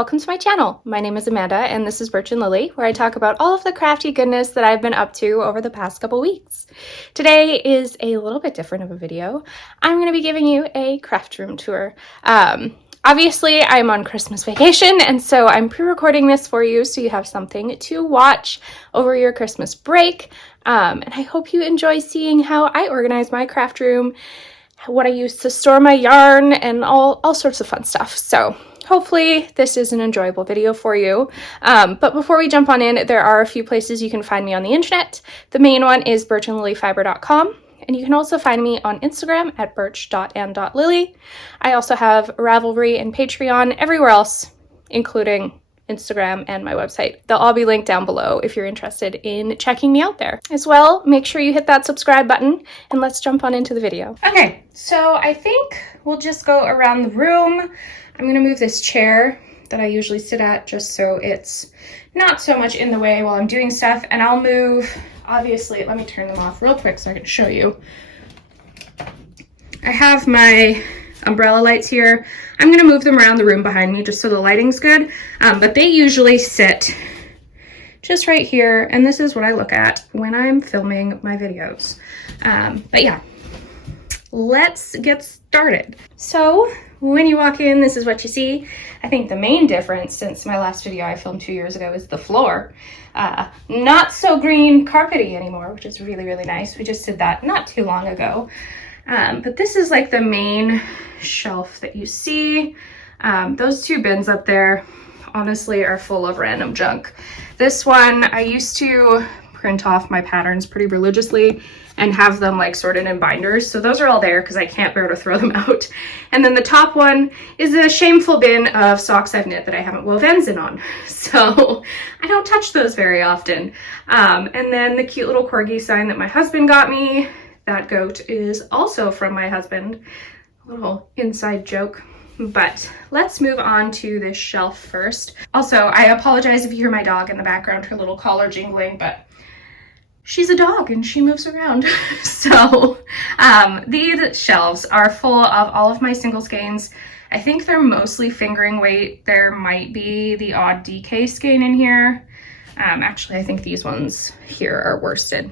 welcome to my channel. My name is Amanda and this is Birch and Lily, where I talk about all of the crafty goodness that I've been up to over the past couple weeks. Today is a little bit different of a video. I'm going to be giving you a craft room tour. Obviously, I'm on Christmas vacation, and so I'm pre-recording this for you so you have something to watch over your Christmas break. And I hope you enjoy seeing how I organize my craft room, what I use to store my yarn, and all sorts of fun stuff. So hopefully this is an enjoyable video for you. But before we jump on in, there are a few places you can find me on the internet. The main one is birchandlilyfiber.com. And you can also find me on Instagram at birch.and.lily. I also have Ravelry and Patreon everywhere else, including Instagram and my website. They'll all be linked down below if you're interested in checking me out there. As well, make sure you hit that subscribe button and let's jump on into the video. Okay, so I think we'll just go around the room. I'm gonna move this chair that I usually sit at just so it's not so much in the way while I'm doing stuff, and I'll move, obviously, let me turn them off real quick so I can show you. I have my umbrella lights here. I'm gonna move them around the room behind me just so the lighting's good, but they usually sit just right here, and this is what I look at when I'm filming my videos. But yeah, let's get started. So when you walk in, this is what you see. I think the main difference since my last video I filmed 2 years ago is the floor. Not so green carpety anymore, which is really, really nice. We just did that not too long ago. But this is like the main shelf that you see. Those two bins up there, honestly, are full of random junk. This one, I used to print off my patterns pretty religiously and have them like sorted in binders. So those are all there because I can't bear to throw them out. And then the top one is a shameful bin of socks I've knit that I haven't wove ends in on. So I don't touch those very often. And then the cute little corgi sign that my husband got me. That goat is also from my husband. A little inside joke. But let's move on to this shelf first. Also, I apologize if you hear my dog in the background, her little collar jingling, but she's a dog and she moves around. So these shelves are full of all of my single skeins. I think they're mostly fingering weight. There might be the odd DK skein in here. Actually, I think these ones here are worsted.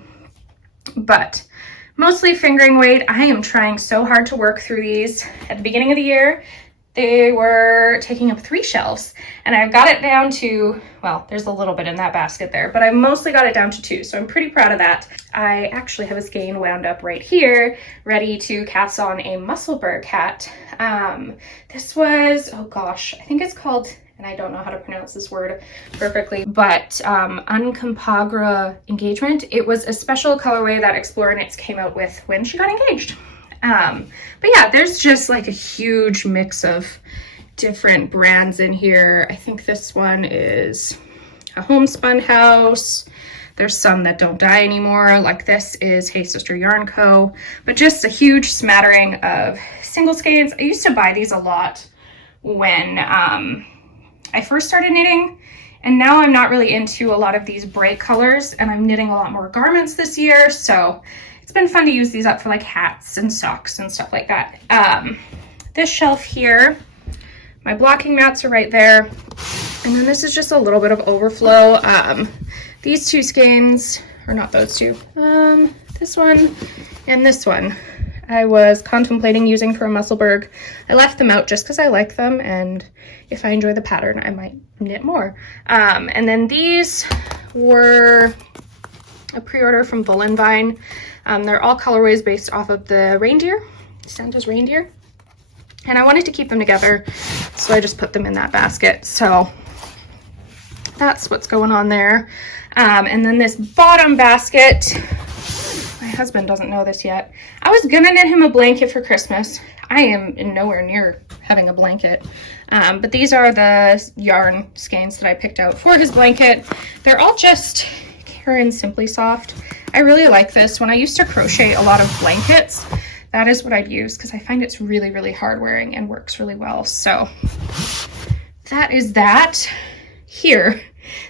But mostly fingering weight. I am trying so hard to work through these. At the beginning of the year, they were taking up 3 shelves, and I've got it down to, well, there's a little bit in that basket there, but I mostly got it down to 2, so I'm pretty proud of that. I actually have a skein wound up right here, ready to cast on a Musselburgh hat. This was, oh gosh, I think it's called, and I don't know how to pronounce this word perfectly, but Uncompagra Engagement. It was a special colorway that Explore Knits came out with when she got engaged. But yeah, there's just like a huge mix of different brands in here. I think this one is a Homespun House. There's some that don't dye anymore, like this is Hey Sister Yarn Co. But just a huge smattering of single skeins. I used to buy these a lot when I first started knitting, and now I'm not really into a lot of these bright colors, and I'm knitting a lot more garments this year, so it's been fun to use these up for like hats and socks and stuff like that. This shelf here, my blocking mats are right there. And then this is just a little bit of overflow. These 2 skeins, or not those 2, this one and this one, I was contemplating using for a Musselburgh. I left them out just because I like them, and if I enjoy the pattern, I might knit more. And then these were a pre-order from Vine. They're all colorways based off of the reindeer, Santa's reindeer. And I wanted to keep them together, so I just put them in that basket. So that's what's going on there. And then this bottom basket, my husband doesn't know this yet. I was gonna knit him a blanket for Christmas. I am nowhere near having a blanket. But these are the yarn skeins that I picked out for his blanket. They're all just Karen Simply Soft. I really like this. When I used to crochet a lot of blankets, that is what I'd use because I find it's really, really hard wearing and works really well. So that is that. Here,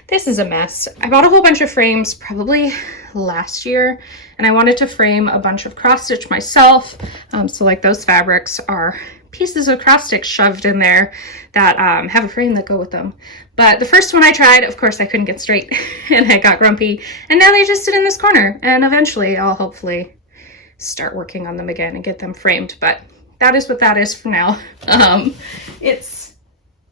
this is a mess. I bought a whole bunch of frames probably last year, and I wanted to frame a bunch of cross stitch myself. So like those fabrics are pieces of cross sticks shoved in there that have a frame that go with them. But the first one I tried, of course, I couldn't get straight and I got grumpy. And now they just sit in this corner, and eventually I'll hopefully start working on them again and get them framed. But that is what that is for now. It's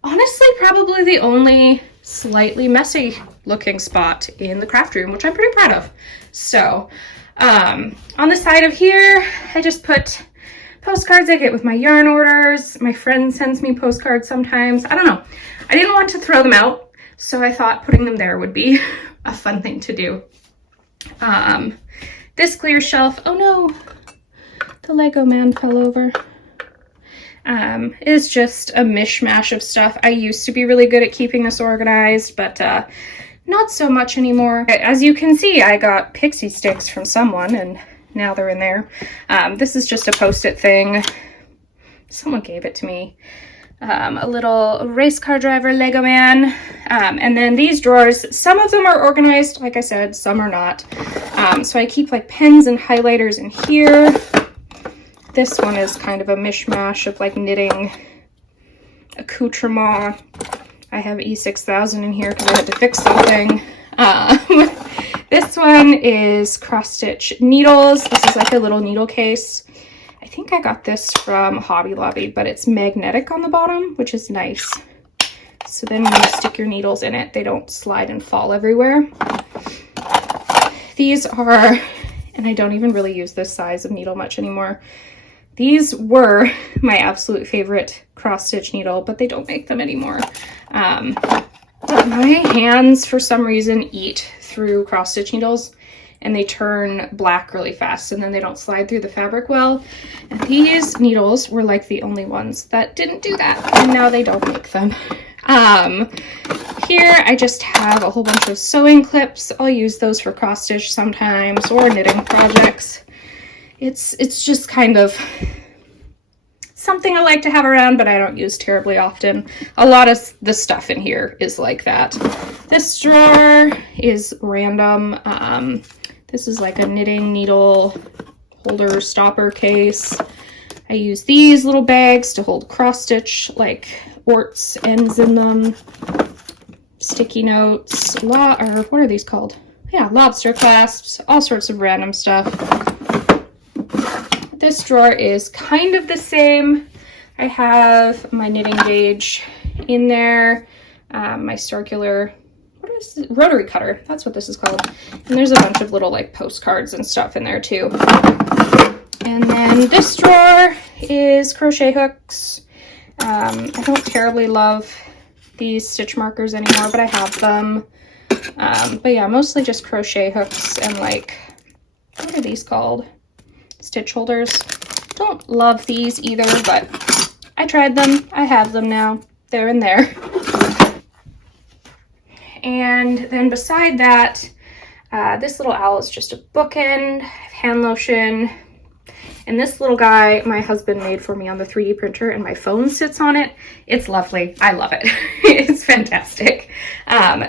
honestly probably the only slightly messy looking spot in the craft room, which I'm pretty proud of. So on the side of here, I just put postcards I get with my yarn orders. My friend sends me postcards sometimes. I don't know. I didn't want to throw them out, so I thought putting them there would be a fun thing to do. This clear shelf, oh no, the Lego man fell over, is just a mishmash of stuff. I used to be really good at keeping this organized, but not so much anymore. As you can see, I got pixie sticks from someone, and now they're in there. This is just a Post-it thing. Someone gave it to me. A little race car driver Lego man. And then these drawers, some of them are organized, like I said, some are not. So I keep like pens and highlighters in here. This one is kind of a mishmash of like knitting accoutrement. I have E6000 in here because I had to fix something. This one is cross stitch needles. This is like a little needle case. I think I got this from Hobby Lobby, but it's magnetic on the bottom, which is nice. So then when you stick your needles in it, they don't slide and fall everywhere. These are, and I don't even really use this size of needle much anymore. These were my absolute favorite cross stitch needle, but they don't make them anymore. But my hands, for some reason, eat through cross stitch needles, and they turn black really fast, and then they don't slide through the fabric well. And these needles were like the only ones that didn't do that, and now they don't make them. Here I just have a whole bunch of sewing clips. I'll use those for cross stitch sometimes, or knitting projects. It's just kind of something I like to have around, but I don't use terribly often. A lot of the stuff in here is like that. This drawer is random. This is like a knitting needle holder stopper case. I use these little bags to hold cross stitch, like orts ends in them, sticky notes, or what are these called? Yeah, lobster clasps, all sorts of random stuff. This drawer is kind of the same. I have my knitting gauge in there, my circular, what is it? Rotary cutter, that's what this is called. And there's a bunch of little like postcards and stuff in there too. And then this drawer is crochet hooks. I don't terribly love these stitch markers anymore, but I have them. But yeah, mostly just crochet hooks and like, what are these called? Stitch holders. Don't love these either, but I tried them. I have them now. They're in there. And then beside that, this little owl is just a bookend. I have hand lotion. And this little guy, my husband made for me on the 3D printer, and my phone sits on it. It's lovely. I love it. It's fantastic.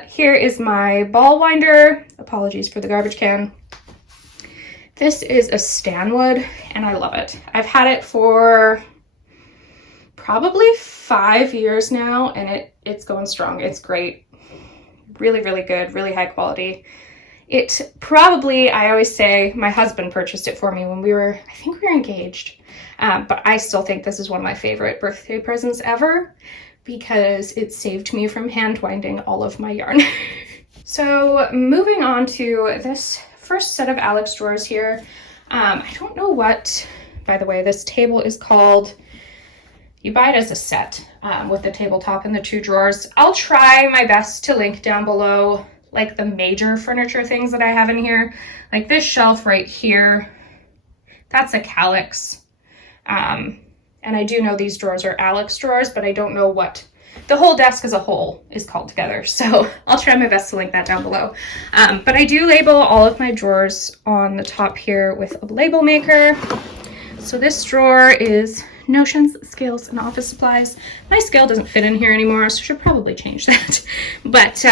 Here is my ball winder. Apologies for the garbage can. This is a Stanwood, and I love it. I've had it for probably 5 years now, and it's going strong. It's great. Really, really good, really high quality. It probably, I always say, my husband purchased it for me when I think we were engaged. But I still think this is one of my favorite birthday presents ever because it saved me from hand winding all of my yarn. So moving on to this first set of Alex drawers here. I don't know what, by the way, this table is called. You buy it as a set with the tabletop and the 2 drawers. I'll try my best to link down below like the major furniture things that I have in here. Like this shelf right here, that's a Calyx. And I do know these drawers are Alex drawers, but I don't know what the whole desk as a whole is called together. So I'll try my best to link that down below. But I do label all of my drawers on the top here with a label maker. So this drawer is notions, scales, and office supplies. My scale doesn't fit in here anymore, so I should probably change that. But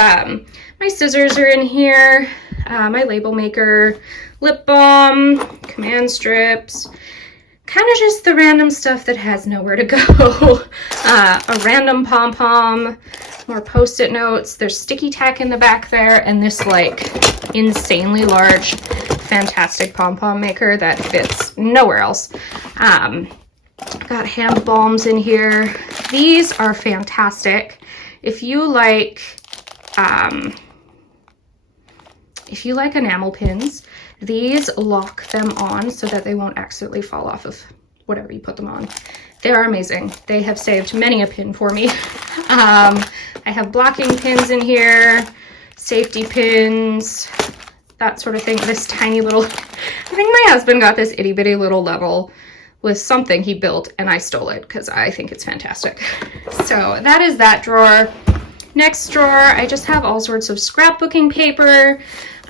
my scissors are in here, my label maker, lip balm, command strips, kind of just the random stuff that has nowhere to go. A random pom-pom, more post-it notes. There's sticky tack in the back there, and this like insanely large, fantastic pom-pom maker that fits nowhere else. Got hand balms in here. These are fantastic. If you like enamel pins, these lock them on so that they won't accidentally fall off of whatever you put them on. They are amazing. They have saved many a pin for me. I have blocking pins in here, safety pins, that sort of thing. This tiny little, I think my husband got this itty bitty little level with something he built and I stole it because I think it's fantastic. So that is that drawer. Next drawer, I just have all sorts of scrapbooking paper.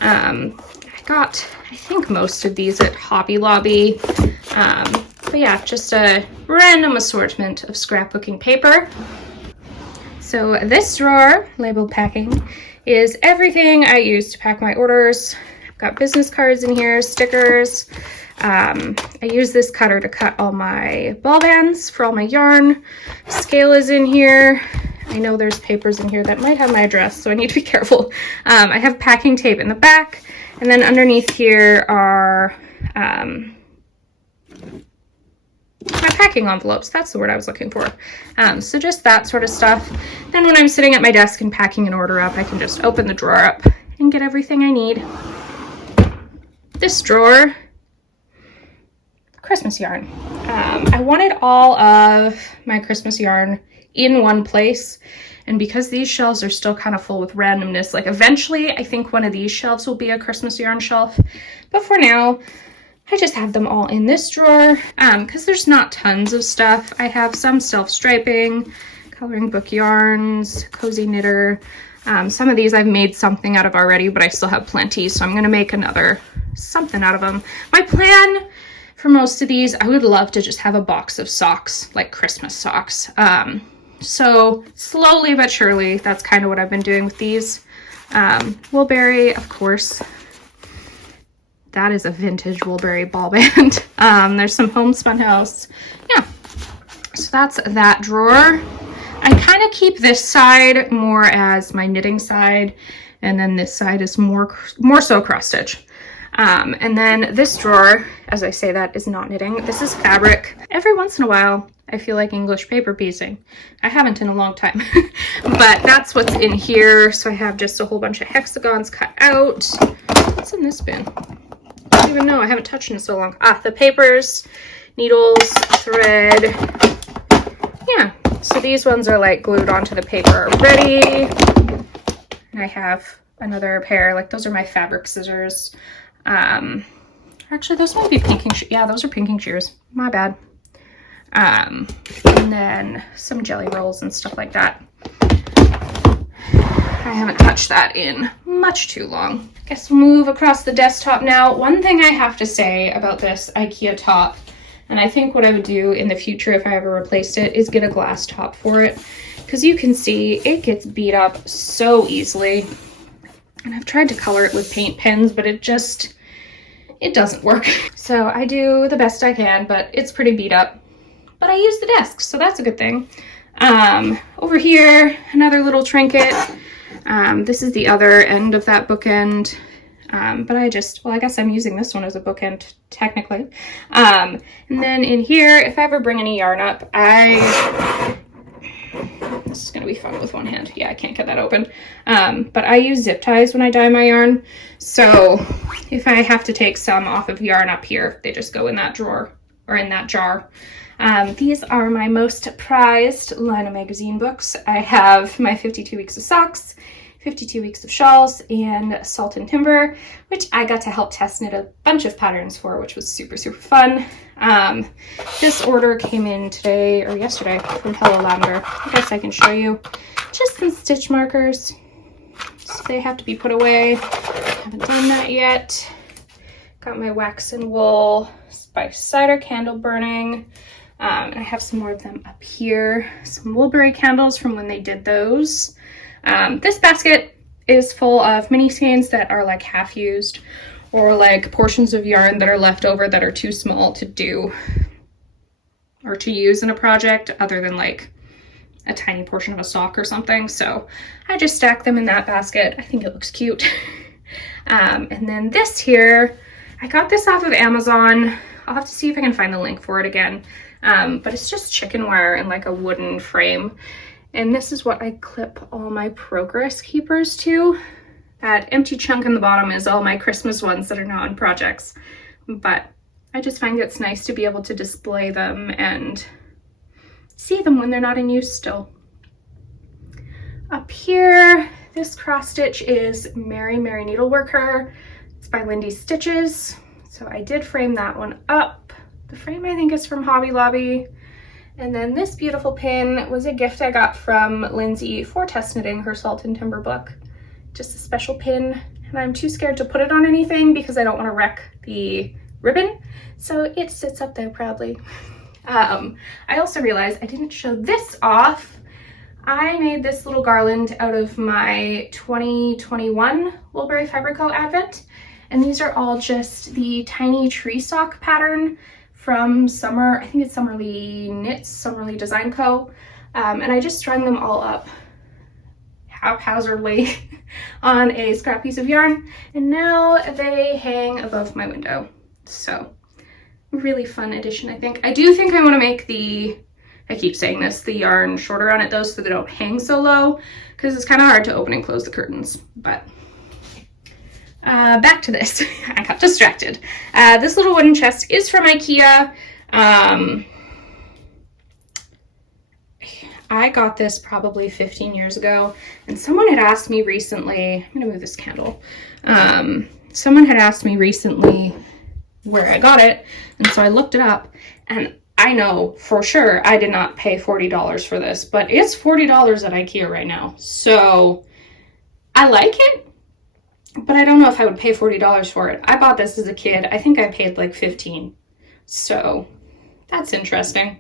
I got, I think, most of these at Hobby Lobby. But yeah, just a random assortment of scrapbooking paper. So this drawer, labeled packing, is everything I use to pack my orders. I've got business cards in here, stickers. I use this cutter to cut all my ball bands for all my yarn. Scale is in here. I know there's papers in here that might have my address, so I need to be careful. I have packing tape in the back, and then underneath here are my packing envelopes. That's the word I was looking for. So just that sort of stuff. Then when I'm sitting at my desk and packing an order up, I can just open the drawer up and get everything I need. This drawer, Christmas yarn. I wanted all of my Christmas yarn in one place, and because these shelves are still kind of full with randomness, like eventually I think one of these shelves will be a Christmas yarn shelf, but for now I just have them all in this drawer because there's not tons of stuff. I have some self-striping, coloring book yarns, cozy knitter. Some of these I've made something out of already, but I still have plenty, so I'm going to make another something out of them. My plan for most of these, I would love to just have a box of socks, like Christmas socks. So slowly but surely, that's kind of what I've been doing with these. Woolberry, of course. That is a vintage Woolberry ball band. There's some Homespun House. Yeah, so that's that drawer. I kind of keep this side more as my knitting side, and then this side is more so cross stitch. And then this drawer, as I say that, is not knitting. This is fabric. Every once in a while, I feel like English paper piecing. I haven't in a long time, but that's what's in here. So I have just a whole bunch of hexagons cut out. What's in this bin? I don't even know. I haven't touched it in so long. The papers, needles, thread. Yeah, so these ones are like glued onto the paper already. And I have another pair, like those are my fabric scissors. Actually, those might be pinking shears. Yeah, those are pinking shears. My bad. And then some jelly rolls and stuff like that. I haven't touched that in much too long. Guess we'll move across the desktop now. One thing I have to say about this IKEA top, and I think what I would do in the future if I ever replaced it, is get a glass top for it. Because you can see it gets beat up so easily. And I've tried to color it with paint pens, but it doesn't work. So I do the best I can, but it's pretty beat up. But I use the desk, so that's a good thing. Over here, another little trinket. This is the other end of that bookend. But I guess I'm using this one as a bookend, technically. And then in here, if I ever bring any yarn up, this is gonna be fun with one hand. Yeah, I can't get that open. But I use zip ties when I dye my yarn. So if I have to take some off of yarn up here, they just go in that drawer or in that jar. These are my most prized line of magazine books. I have my 52 Weeks of Socks, 52 Weeks of Shawls, and Salt and Timber, which I got to help test knit a bunch of patterns for, which was super, super fun. This order came in today or yesterday from Hello Lavender. I guess I can show you just some stitch markers. So they have to be put away. Haven't done that yet. Got my wax and wool spice cider candle burning. And I have some more of them up here. Some Woolberry candles from when they did those. This basket is full of mini skeins that are like half used, or like portions of yarn that are left over that are too small to do or to use in a project other than like a tiny portion of a sock or something. So I just stack them in that basket. I think it looks cute. And then this here, I got this off of Amazon. I'll have to see if I can find the link for it again. But it's just chicken wire in like a wooden frame. And this is what I clip all my progress keepers to. That empty chunk in the bottom is all my Christmas ones that are not on projects. But I just find it's nice to be able to display them and see them when they're not in use still. Up here, this cross stitch is Merry Merry Needleworker. It's by Lindy Stitches. So I did frame that one up. The frame I think is from Hobby Lobby. And then this beautiful pin was a gift I got from Lindsay for test knitting her Salt and Timber book. Just a special pin, and I'm too scared to put it on anything because I don't want to wreck the ribbon. So it sits up there proudly. I also realized I didn't show this off. I made this little garland out of my 2021 Woolberry Fabrico Advent, and these are all just the tiny tree sock pattern from Summer, I think it's Summerly Knits, Summerly Design Co. And I just strung them all up haphazardly on a scrap piece of yarn, and now they hang above my window. So really fun addition, I think. I do think I want to make the, I keep saying this, the yarn shorter on it though, so they don't hang so low, because it's kind of hard to open and close the curtains. But back to this. I got distracted. This little wooden chest is from IKEA. I got this probably 15 years ago, and someone had asked me recently, I'm gonna move this candle. Someone had asked me recently where I got it, and so I looked it up, and I know for sure I did not pay $40 for this, but it's $40 at IKEA right now. So I like it, but I don't know if I would pay $40 for it. I bought this as a kid. I think I paid like 15. So that's interesting.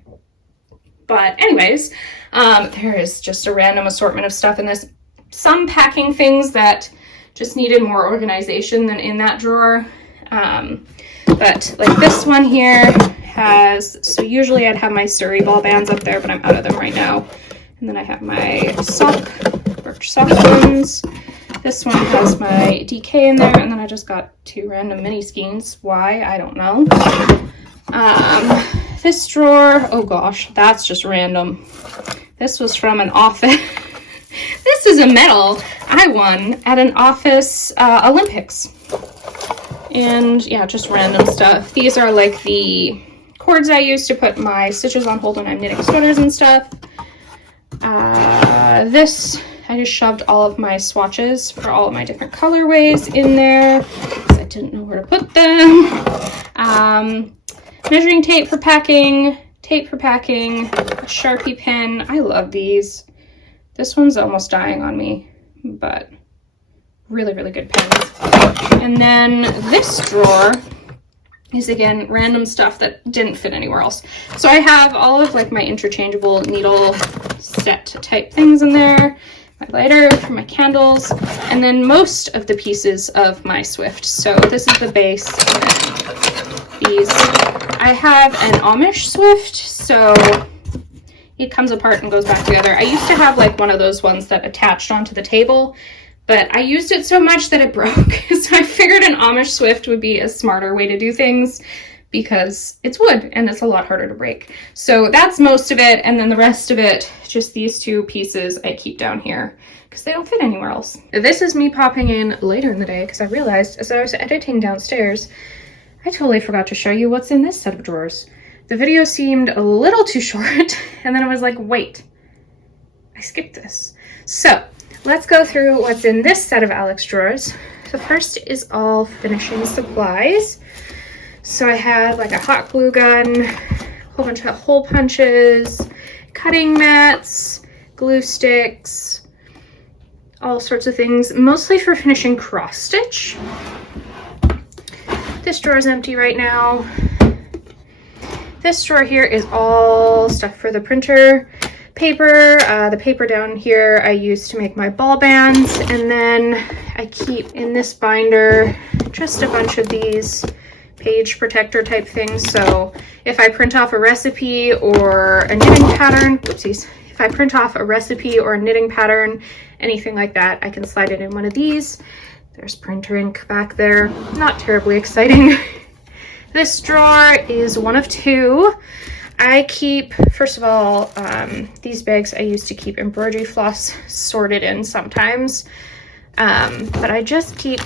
But anyways, there is just a random assortment of stuff in this. Some packing things that just needed more organization than in that drawer. But like this one here has, so usually I'd have my Surrey ball bands up there, but I'm out of them right now. And then I have my Birch sock ones. This one has my DK in there, and then I just got 2 random mini skeins. Why? I don't know. This drawer, oh gosh, that's just random. This was from an office. This is a medal I won at an office Olympics. And yeah, just random stuff. These are like the cords I use to put my stitches on hold when I'm knitting sweaters and stuff. This, I just shoved all of my swatches for all of my different colorways in there because I didn't know where to put them. Measuring tape for packing, a Sharpie pen. I love these. This one's almost dying on me, but really, really good pens. And then this drawer is again random stuff that didn't fit anywhere else. So I have all of like my interchangeable needle set type things in there, my lighter for my candles, and then most of the pieces of my Swift. So this is the base, and then these. I have an Amish Swift, so it comes apart and goes back together. I used to have like one of those ones that attached onto the table, but I used it so much that it broke. So I figured an Amish Swift would be a smarter way to do things because it's wood and it's a lot harder to break. So that's most of it. And then the rest of it, just these 2 pieces I keep down here because they don't fit anywhere else. This is me popping in later in the day because I realized as I was editing downstairs, I totally forgot to show you what's in this set of drawers. The video seemed a little too short, and then I was like, wait, I skipped this. So let's go through what's in this set of Alex drawers. The first is all finishing supplies. So I have like a hot glue gun, a whole bunch of hole punches, cutting mats, glue sticks, all sorts of things, mostly for finishing cross stitch. This drawer is empty right now. This drawer here is all stuff for the printer. Paper, the paper down here I use to make my ball bands, and then I keep in this binder just a bunch of these page protector type thing. So if I print off a recipe or a knitting pattern, whoopsies, if I print off a recipe or a knitting pattern, anything like that, I can slide it in one of these. There's printer ink back there. Not terribly exciting. This drawer is one of two. I keep, first of all, these bags I used to keep embroidery floss sorted in sometimes. But I just keep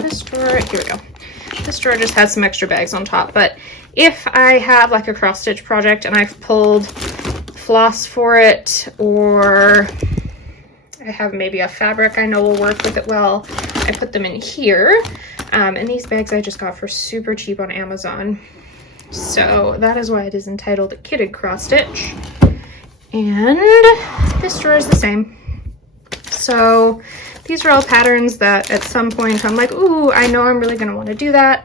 this drawer, here we go. This drawer just has some extra bags on top, but if I have like a cross stitch project and I've pulled floss for it, or I have maybe a fabric I know will work with it well, I put them in here. And these bags I just got for super cheap on Amazon. So that is why it is entitled Kitted Cross Stitch. And this drawer is the same. So these are all patterns that at some point I'm like, ooh, I know I'm really going to want to do that.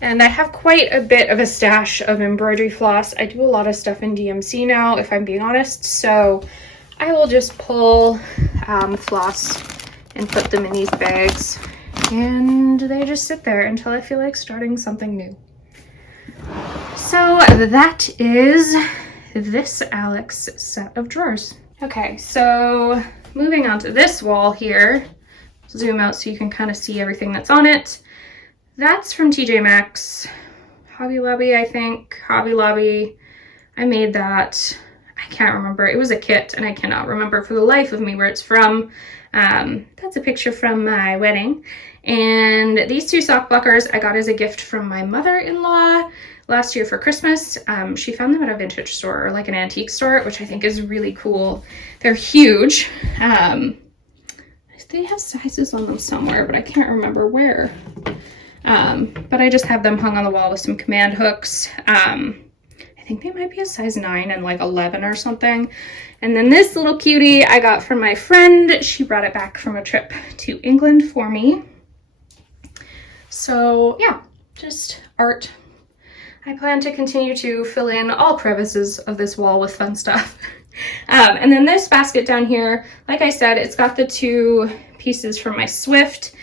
And I have quite a bit of a stash of embroidery floss. I do a lot of stuff in DMC now, if I'm being honest. So I will just pull floss and put them in these bags. And they just sit there until I feel like starting something new. So that is this Alex set of drawers. Okay, so moving on to this wall here, zoom out so you can kind of see everything that's on it. That's from TJ Maxx, Hobby Lobby, I think, Hobby Lobby. I made that, I can't remember. It was a kit and I cannot remember for the life of me where it's from. That's a picture from my wedding. And these two sock blockers I got as a gift from my mother-in-law last year for Christmas. She found them at a vintage store or like an antique store, which I think is really cool. They're huge. They have sizes on them somewhere, but I can't remember where. But I just have them hung on the wall with some command hooks. I think they might be a size 9 and like 11 or something. And then this little cutie I got from my friend. She brought it back from a trip to England for me. So yeah, just art. I plan to continue to fill in all crevices of this wall with fun stuff. And then this basket down here, like I said, it's got the 2 pieces from my Swift.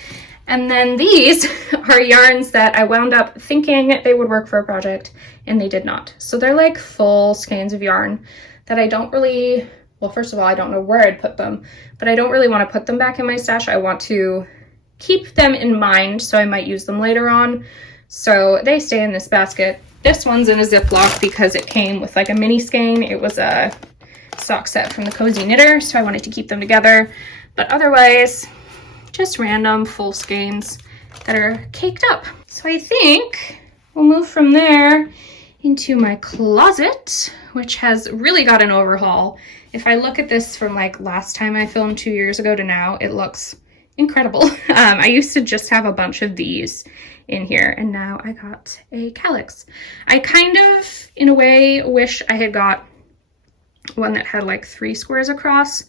And then these are yarns that I wound up thinking they would work for a project and they did not. So they're like full skeins of yarn that I don't really, well, first of all, I don't know where I'd put them, but I don't really want to put them back in my stash. I want to keep them in mind, so I might use them later on. So they stay in this basket. This one's in a Ziploc because it came with like a mini skein. It was a sock set from the Cozy Knitter, so I wanted to keep them together. But otherwise, just random full skeins that are caked up. So I think we'll move from there into my closet, which has really got an overhaul. If I look at this from like last time I filmed 2 years ago to now, it looks incredible. I used to just have a bunch of these in here, and now I got a calyx. I kind of, in a way, wish I had got one that had like 3 squares across,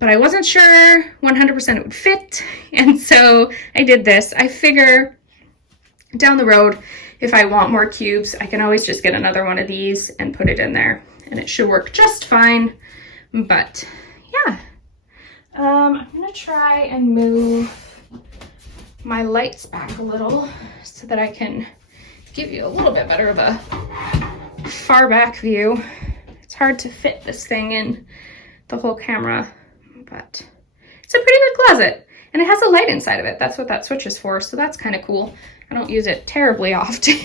but I wasn't sure 100% it would fit, and so I did this. I figure down the road, if I want more cubes, I can always just get another one of these and put it in there, and it should work just fine. But yeah, I'm gonna try and move my lights back a little so that I can give you a little bit better of a far back view. It's hard to fit this thing in the whole camera, but it's a pretty good closet, and it has a light inside of it. That's what that switch is for, so that's kind of cool. I don't use it terribly often,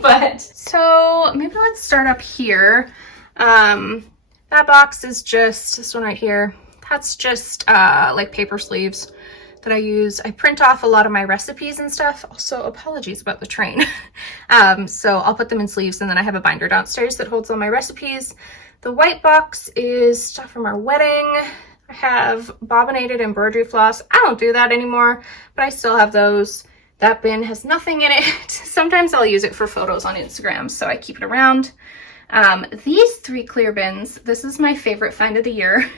but so maybe let's start up here. That box is just this one right here. That's just like paper sleeves that I use. I print off a lot of my recipes and stuff. Also, apologies about the train. So I'll put them in sleeves, and then I have a binder downstairs that holds all my recipes. The white box is stuff from our wedding. I have bobbinated embroidery floss. I don't do that anymore, but I still have those. That bin has nothing in it. Sometimes I'll use it for photos on Instagram, so I keep it around. These 3 clear bins, this is my favorite find of the year.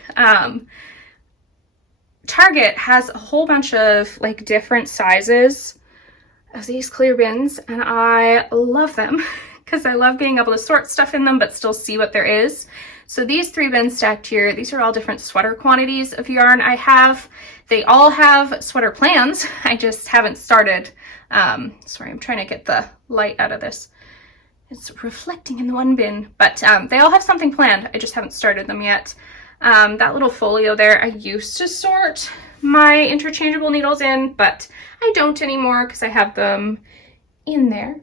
Target has a whole bunch of like different sizes of these clear bins, and I love them because I love being able to sort stuff in them but still see what there is. So these 3 bins stacked here, these are all different sweater quantities of yarn I have. They all have sweater plans. I just haven't started. Sorry, I'm trying to get the light out of this. It's reflecting in the one bin, but they all have something planned. I just haven't started them yet. That little folio there, I used to sort my interchangeable needles in, but I don't anymore because I have them in there.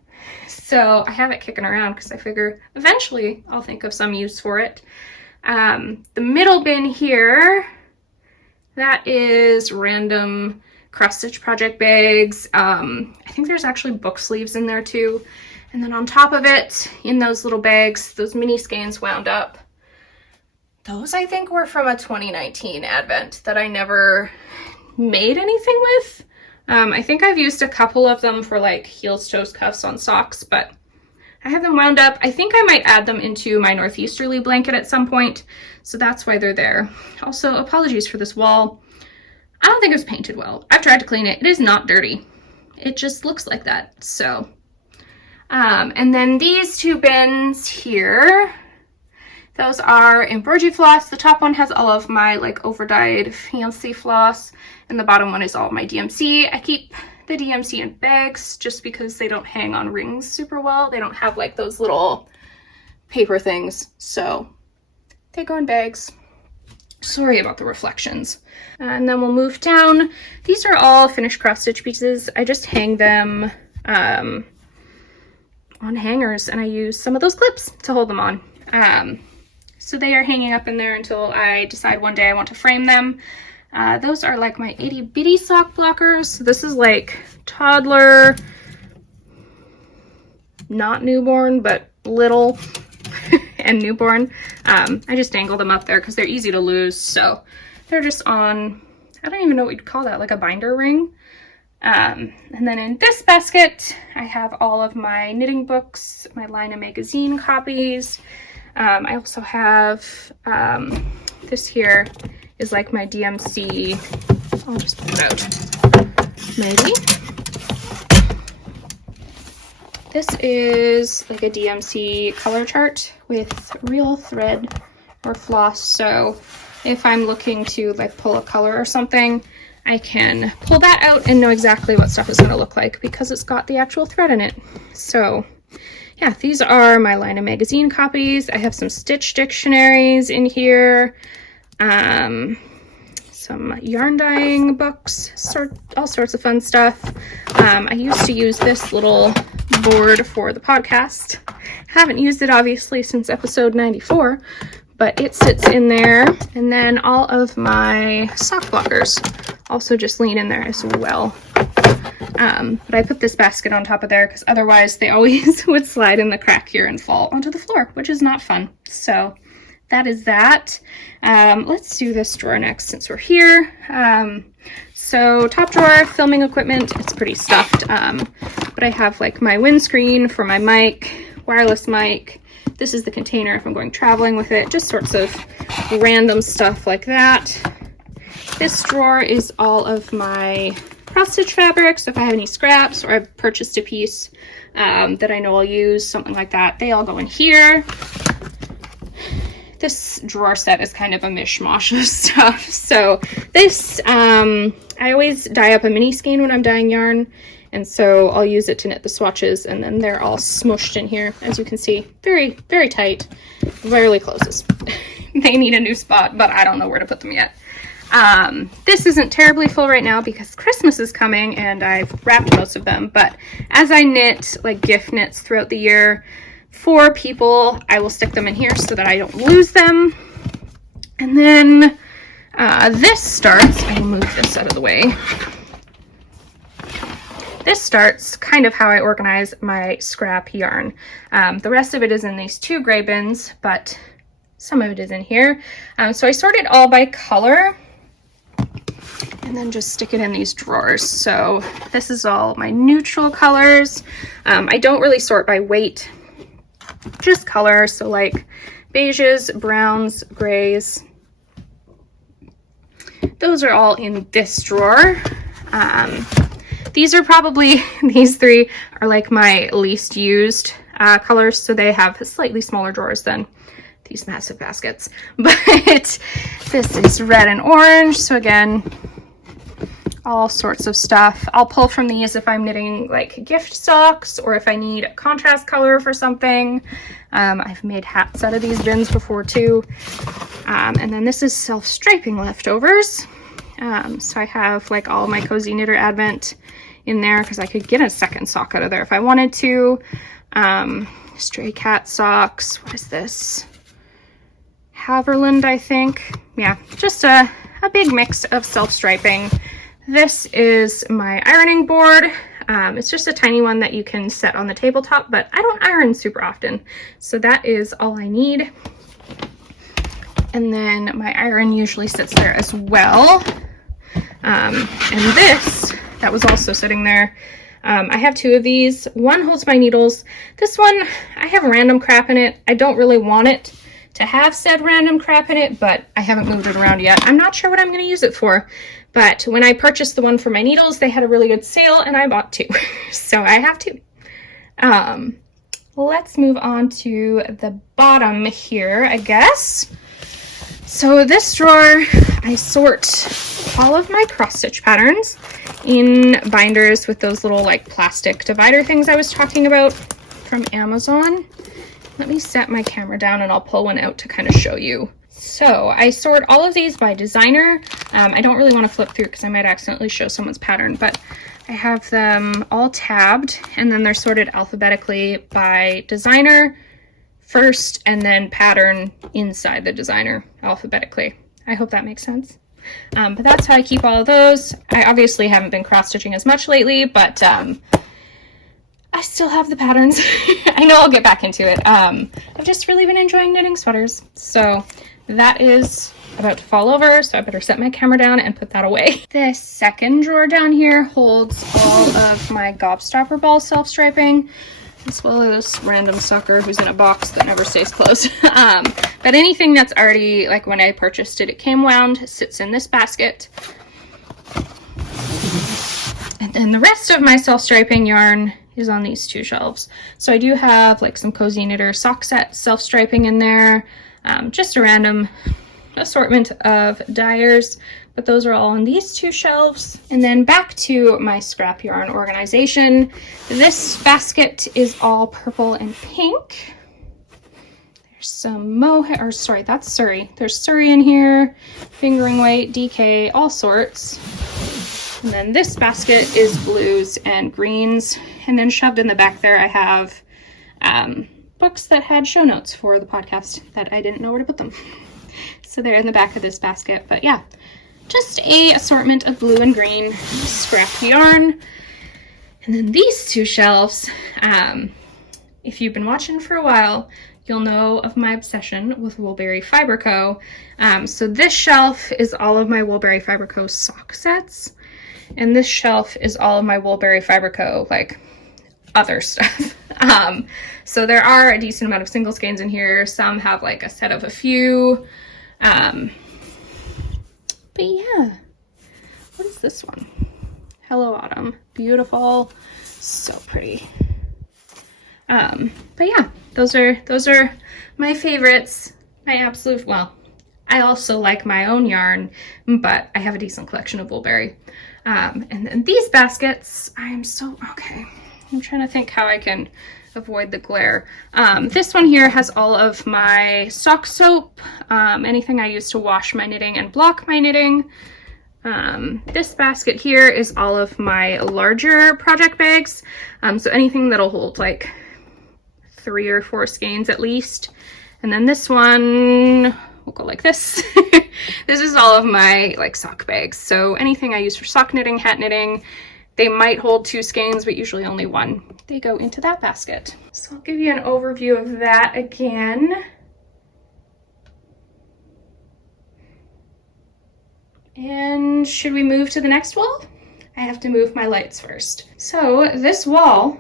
So I have it kicking around because I figure eventually I'll think of some use for it. The middle bin here, that is random cross stitch project bags. I think there's actually book sleeves in there too. And then on top of it, in those little bags, those mini skeins wound up. Those I think were from a 2019 advent that I never made anything with. I think I've used a couple of them for like heels, toes, cuffs on socks, but I have them wound up. I think I might add them into my northeasterly blanket at some point, so that's why they're there. Also, apologies for this wall. I don't think it was painted well. I've tried to clean it. It is not dirty. It just looks like that, so. And then these 2 bins here, those are embroidery floss. The top one has all of my like over-dyed fancy floss, and the bottom one is all my DMC. I keep the DMC in bags just because they don't hang on rings super well. They don't have like those little paper things, so they go in bags. Sorry about the reflections. And then we'll move down. These are all finished cross stitch pieces. I just hang them on hangers, and I use some of those clips to hold them on. So they are hanging up in there until I decide one day I want to frame them. Those are like my itty bitty sock blockers. So this is like toddler, not newborn, but little and newborn. I just dangle them up there because they're easy to lose. So they're just on, I don't even know what you'd call that, like a binder ring. And then in this basket, I have all of my knitting books, my Lina magazine copies. I also have, this here is like my DMC, I'll just pull it out, maybe. This is like a DMC color chart with real thread or floss. So if I'm looking to like pull a color or something, I can pull that out and know exactly what stuff is going to look like because it's got the actual thread in it. So yeah, these are my Lina magazine copies. I have some stitch dictionaries in here, some yarn dyeing books, all sorts of fun stuff. I used to use this little board for the podcast. Haven't used it obviously since episode 94, but it sits in there. And then all of my sock blockers also just lean in there as well. But I put this basket on top of there because otherwise they always would slide in the crack here and fall onto the floor, which is not fun. So that is that. Let's do this drawer next since we're here. So top drawer, filming equipment, it's pretty stuffed. But I have like my windscreen for my mic, wireless mic. This is the container if I'm going traveling with it, just sorts of random stuff like that. This drawer is all of my cross stitch fabric, so if I have any scraps or I've purchased a piece that I know I'll use, something like that, they all go in here. This drawer set is kind of a mishmash of stuff. So this, I always dye up a mini skein when I'm dyeing yarn, and so I'll use it to knit the swatches, and then they're all smushed in here, as you can see. Very, very tight, rarely closes. They need a new spot, but I don't know where to put them yet. This isn't terribly full right now because Christmas is coming and I've wrapped most of them, but as I knit like gift knits throughout the year for people, I will stick them in here so that I don't lose them. And then this starts, I will move this out of the way. This starts kind of how I organize my scrap yarn. The rest of it is in these 2 gray bins, but some of it is in here. So I sort it all by color and then just stick it in these drawers. So this is all my neutral colors. I don't really sort by weight, just color. So like beiges, browns, grays. Those are all in this drawer. These are probably, these 3 are like my least used. colors, so they have slightly smaller drawers than these massive baskets. But this is red and orange, so again, all sorts of stuff. I'll pull from these if I'm knitting like gift socks or if I need a contrast color for something. I've made hats out of these bins before too. And then this is self-striping leftovers. So I have like all my Cozy Knitter Advent in there because I could get a second sock out of there if I wanted to. Stray cat socks. What is this? Haverland, I think. Yeah, just a big mix of self-striping. This is my ironing board. It's just a tiny one that you can set on the tabletop, but I don't iron super often, so that is all I need. And then my iron usually sits there as well. And this, that was also sitting there. I have two of these. One holds my needles. This one, I have random crap in it. I don't really want it to have said random crap in it, but I haven't moved it around yet. I'm not sure what I'm going to use it for. But when I purchased the one for my needles, they had a really good sale and I bought two. So I have two. Let's move on to the bottom here, I guess. So this drawer, I sort all of my cross stitch patterns in binders with those little like plastic divider things I was talking about from Amazon. Let me set my camera down and I'll pull one out to kind of show you. So I sort all of these by designer. I don't really want to flip through because I might accidentally show someone's pattern, but I have them all tabbed and then they're sorted alphabetically by designer first and then pattern inside the designer alphabetically. I hope that makes sense. But that's how I keep all of those. I obviously haven't been cross-stitching as much lately, but I still have the patterns. I know I'll get back into it. I've just really been enjoying knitting sweaters. So that is about to fall over, so I better set my camera down and put that away. This second drawer down here holds all of my gobstopper ball self-striping, as well as this random sucker who's in a box that never stays closed. But anything that's already, like when I purchased it, it came wound, sits in this basket. And then the rest of my self-striping yarn is on these two shelves. So I do have like some Cozy Knitter sock set self-striping in there, just a random assortment of Dyers, but those are all on these two shelves. And then back to my scrap yarn organization. This basket is all purple and pink. There's some mohair, or sorry, that's Surrey. There's Surrey in here, fingering weight, DK, all sorts. And then this basket is blues and greens. And then shoved in the back there, I have books that had show notes for the podcast that I didn't know where to put them. So they're in the back of this basket. But yeah, just a assortment of blue and green scrap yarn. And then these two shelves, if you've been watching for a while, you'll know of my obsession with Woolberry Fiber Co. So this shelf is all of my Woolberry Fiber Co. sock sets. And this shelf is all of my Woolberry Fiber Co. like other stuff. So there are a decent amount of single skeins in here. Some have like a set of a few. But yeah, what is this one? Hello Autumn, beautiful, so pretty. But yeah, those are my favorites. My absolute, well, I also like my own yarn, but I have a decent collection of Woolberry. And then these baskets, I'm trying to think how I can avoid the glare. This one here has all of my sock soap, anything I use to wash my knitting and block my knitting. This basket here is all of my larger project bags. So anything that'll hold like 3 or 4 skeins at least. And then this one will go like this. This is all of my like sock bags. So anything I use for sock knitting, hat knitting, they might hold 2 skeins, but usually only 1. They go into that basket. So I'll give you an overview of that again. And should we move to the next wall? I have to move my lights first. So this wall,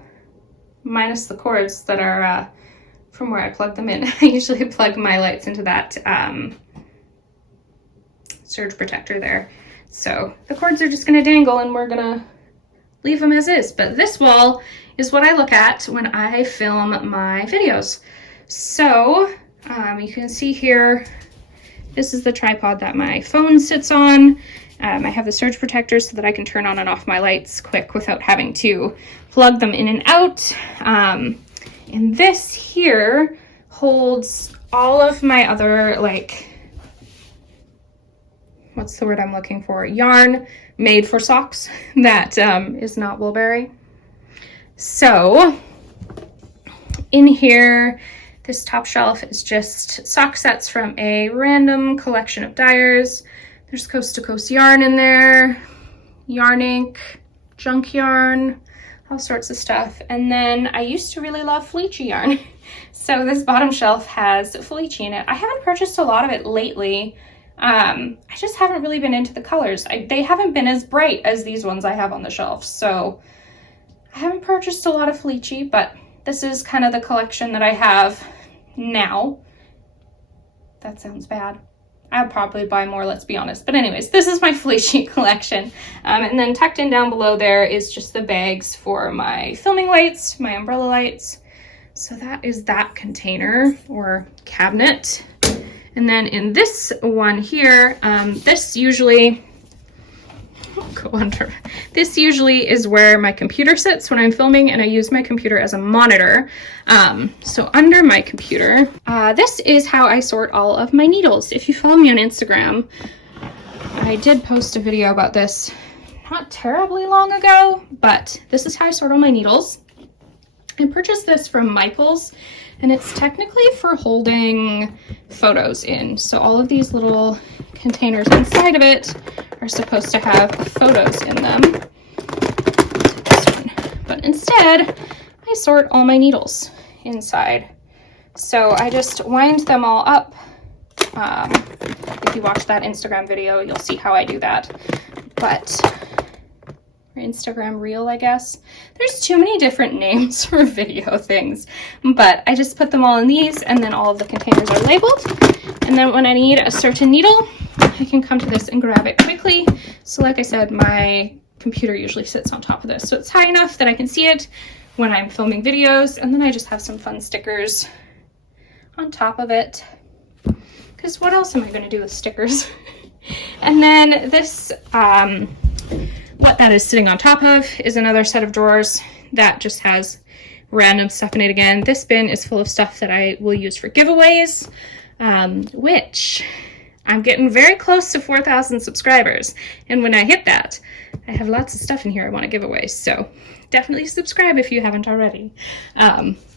minus the cords that are from where I plug them in, I usually plug my lights into that surge protector there. So the cords are just gonna dangle and we're gonna leave them as is. But this wall is what I look at when I film my videos. So you can see here, this is the tripod that my phone sits on. I have the surge protector so that I can turn on and off my lights quick without having to plug them in and out. And this here holds all of my other, like, what's the word I'm looking for? Yarn made for socks that is not Woolberry. So in here, this top shelf is just sock sets from a random collection of Dyers. There's coast to coast yarn in there, yarn ink, junk yarn, all sorts of stuff. And then I used to really love Fleechy yarn. So this bottom shelf has Fleechy in it. I haven't purchased a lot of it lately. I just haven't really been into the colors. They haven't been as bright as these ones I have on the shelf. So I haven't purchased a lot of Fleechy, but this is kind of the collection that I have now. That sounds bad. I'll probably buy more, let's be honest. But anyways, this is my Fleechy collection. And then tucked in down below there is just the bags for my filming lights, my umbrella lights. So that is that container or cabinet. And then in this one here, this usually is where my computer sits when I'm filming, and I use my computer as a monitor. So under my computer, this is how I sort all of my needles. If you follow me on Instagram, I did post a video about this not terribly long ago, but this is how I sort all my needles. I purchased this from Michael's, and it's technically for holding photos in. So all of these little containers inside of it are supposed to have photos in them. But instead, I sort all my needles inside. So I just wind them all up. If you watch that Instagram video, you'll see how I do that. But Instagram reel, I guess. There's too many different names for video things, but I just put them all in these, and then all of the containers are labeled. And then when I need a certain needle, I can come to this and grab it quickly. So like I said, my computer usually sits on top of this, so it's high enough that I can see it when I'm filming videos. And then I just have some fun stickers on top of it, because what else am I going to do with stickers? And then this what that is sitting on top of is another set of drawers that just has random stuff in it again. This bin is full of stuff that I will use for giveaways, which I'm getting very close to 4,000 subscribers. And when I hit that, I have lots of stuff in here I want to give away. So definitely subscribe if you haven't already.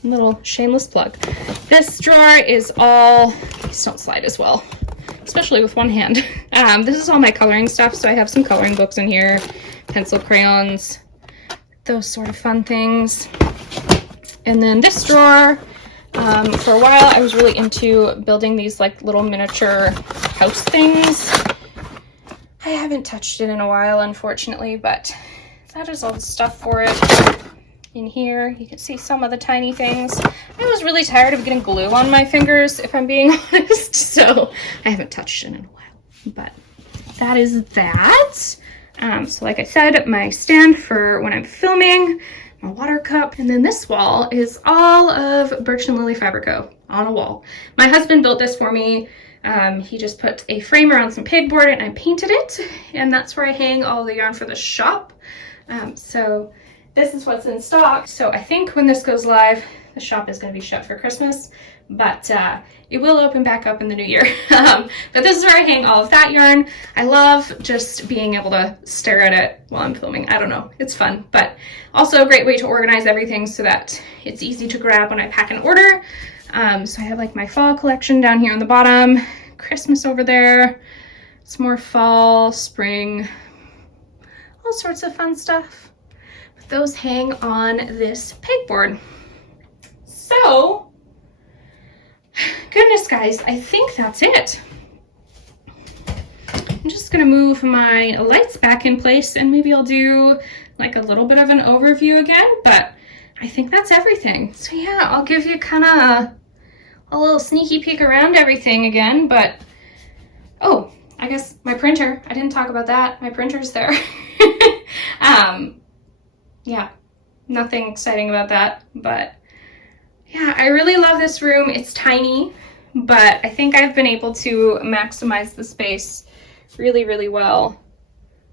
Little shameless plug. This drawer is all, these don't slide as well, especially with one hand. This is all my coloring stuff. So I have some coloring books in here, pencil, crayons, those sort of fun things. And then this drawer, for a while I was really into building these like little miniature house things. I haven't touched it in a while, unfortunately, but that is all the stuff for it. In here, you can see some of the tiny things. I was really tired of getting glue on my fingers, if I'm being honest, so I haven't touched it in a while. But that is that. So like I said, my stand for when I'm filming, my water cup, and then this wall is all of Birch and Lily Fabrico on a wall. My husband built this for me. He just put a frame around some pegboard and I painted it, and that's where I hang all the yarn for the shop. So this is what's in stock. So I think when this goes live, the shop is going to be shut for Christmas, but it will open back up in the new year. But this is where I hang all of that yarn. I love just being able to stare at it while I'm filming. I don't know, it's fun, but also a great way to organize everything so that it's easy to grab when I pack an order. So I have like my fall collection down here on the bottom, Christmas over there, some more fall, spring, all sorts of fun stuff. But those hang on this pegboard. So, goodness guys, I think that's it. I'm just gonna move my lights back in place and maybe I'll do like a little bit of an overview again, but I think that's everything. So yeah, I'll give you kind of a little sneaky peek around everything again, but oh, I guess my printer, I didn't talk about that. My printer's there. Yeah, Nothing exciting about that, but yeah, I really love this room. It's tiny, but I think I've been able to maximize the space really, really well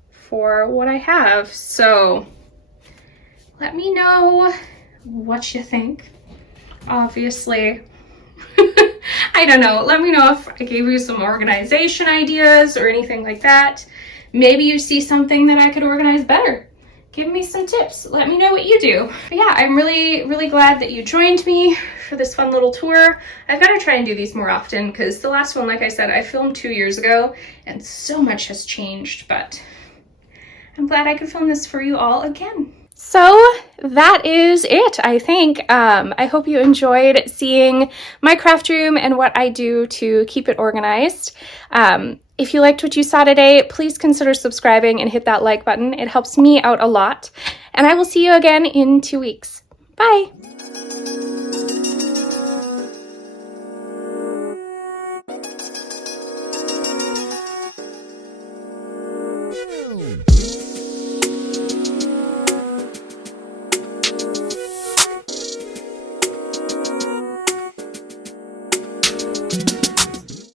for what I have. So let me know what you think. Obviously, I don't know. Let me know if I gave you some organization ideas or anything like that. Maybe you see something that I could organize better. Give me some tips. Let me know what you do. But yeah, I'm really, really glad that you joined me for this fun little tour. I've got to try and do these more often because the last one, like I said, I filmed 2 years ago and so much has changed, but I'm glad I could film this for you all again. So that is it, I think. I hope you enjoyed seeing my craft room and what I do to keep it organized. If you liked what you saw today, please consider subscribing and hit that like button. It helps me out a lot. And I will see you again in 2 weeks. Bye.